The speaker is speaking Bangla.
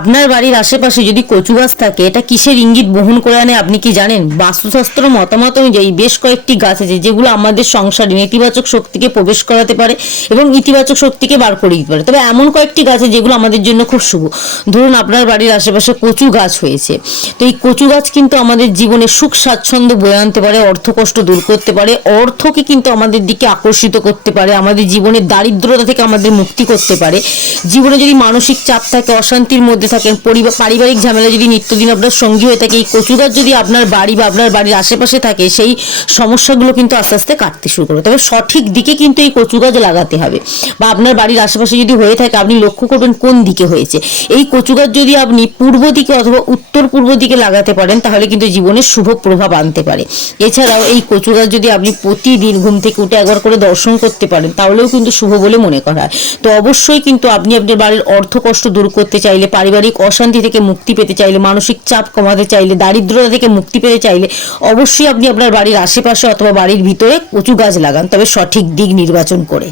আপনার বাড়ির আশেপাশে যদি কচু গাছ থাকে, এটা কিসের ইঙ্গিত বহন করে আনে আপনি কি জানেন? বাস্তুশাস্ত্র মতামত অনুযায়ী বেশ কয়েকটি গাছ আছে যেগুলো আমাদের সংসারে নেতিবাচক শক্তিকে প্রবেশ করাতে পারে এবং ইতিবাচক শক্তিকে বার করে দিতে পারে। তবে এমন কয়েকটি গাছ আছে যেগুলো আমাদের জন্য খুব শুভ। ধরুন আপনার বাড়ির আশেপাশে কচু গাছ হয়েছে, তো এই কচু গাছ কিন্তু আমাদের জীবনে সুখ স্বাচ্ছন্দ্য বয়ে আনতে পারে, অর্থকষ্ট দূর করতে পারে, অর্থকে কিন্তু আমাদের দিকে আকর্ষিত করতে পারে, আমাদের জীবনের দারিদ্রতা থেকে আমাদের মুক্তি করতে পারে। জীবনে যদি মানসিক চাপ থাকে, অশান্তির মধ্যে থাকেন, পারিবারিক ঝামেলা যদি নিত্যদিন আপনার সঙ্গী হয়ে থাকে, এই কচু গাছ যদি আপনার বাড়ি বা আপনার বাড়ির আশেপাশে থাকে, সেই সমস্যাগুলো কিন্তু আস্তে আস্তে কাটতে শুরু করবে। তবে সঠিক দিকে কিন্তু এই কচু গাছ লাগাতে হবে, বা আপনার বাড়ির আশেপাশে যদি হয়ে থাকে আপনি লক্ষ্য করবেন কোন দিকে হয়েছে। এই কচু গাছ যদি আপনি পূর্ব দিকে অথবা উত্তর পূর্ব দিকে লাগাতে পারেন তাহলে কিন্তু জীবনে শুভ প্রভাব আনতে পারে। এছাড়াও এই কচু গাছ যদি আপনি প্রতিদিন ঘুম থেকে উঠে একবার করে দর্শন করতে পারেন তাহলেও কিন্তু শুভ বলে মনে করা হয়। তো অবশ্যই কিন্তু আপনি আপনার বাড়ির অর্থ কষ্ট দূর করতে চাইলে, পারিবারিক অশান্তি থেকে মুক্তি পেতে চাইলে, মানসিক চাপ কমাতে চাইলে, দারিদ্রতা থেকে মুক্তি পেতে চাইলে অবশ্যই আপনি আপনার বাড়ির আশেপাশে অথবা বাড়ির ভিতরে কচু গাছ লাগান, তবে সঠিক দিক নির্বাচন করে।